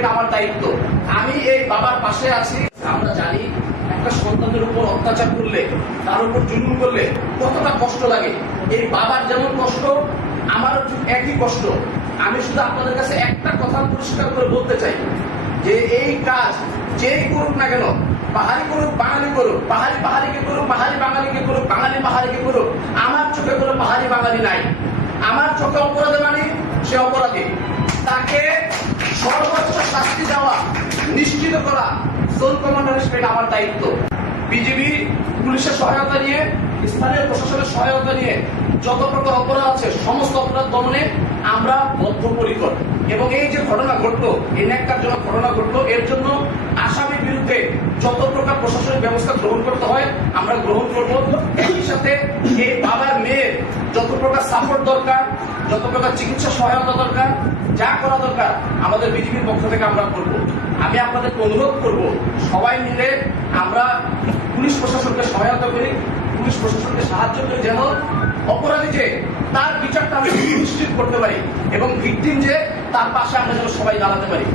Management আমার দায়িত্ব। আমি এই বাবার পাশে আছি। আমরা জানি একটা সন্তানের উপর অত্যাচার করলে, তার উপর জুলুম করলে কতটা কষ্ট লাগে। এই বাবার যেমন কষ্ট, আমারও ঠিক একই কষ্ট। আমি শুধু আপনাদের কাছে একটা কথা পরিষ্কার করে বলতে চাই যে এই কাজ যেই করুক না কেন, পাহাড়ি করুক বাঙালি করুক, পাহাড়ি পাহাড়িকে করুক, পাহাড়ি বাঙালিকে করুক, বাঙালি পাহাড়িকে করুক, আমার চোখে কোনো পাহাড়ি বাঙালি নাই। আমার চোখে অপরাধী মানে সে অপরাধী, তাকে সর্বোচ্চ শাস্তি দেওয়া, নিশ্চিত করা জোন কমান্ডার হিসেবে আমার দায়িত্ব। বিজিবি পুলিশের সহায়তা নিয়ে, স্থানীয় প্রশাসনের সহায়তা নিয়ে যত প্রকার অপরাধ আছে সমস্ত অপরাধ দমনে আমরা বদ্ধপরিকর। এবং এই যে ঘটনা ঘটলো, এই ন্যাক্কারজনক ঘটনা ঘটলো, এর জন্য আসামির বিরুদ্ধে যত প্রকার প্রশাসনিক ব্যবস্থা গ্রহণ করতে হয় আমরা গ্রহণ করব। একই সাথে এই বাবার মেয়ের যত প্রকার সাপোর্ট দরকার, যত প্রকার চিকিৎসা সহায়তা দরকার, যা করা দরকার আমাদের বিজেপির পক্ষ থেকে আমরা করব। আমি আপনাদেরকে অনুরোধ করব, সবাই মিলে আমরা পুলিশ প্রশাসনকে সহায়তা করি, পুলিশ প্রশাসনকে সাহায্য করি, যেন অপরাধী যে তার বিচারটা আমরা নিশ্চিত করতে পারি এবং ভিকটিম যে তার পাশে আমরা যেন সবাই দাঁড়াতে পারি।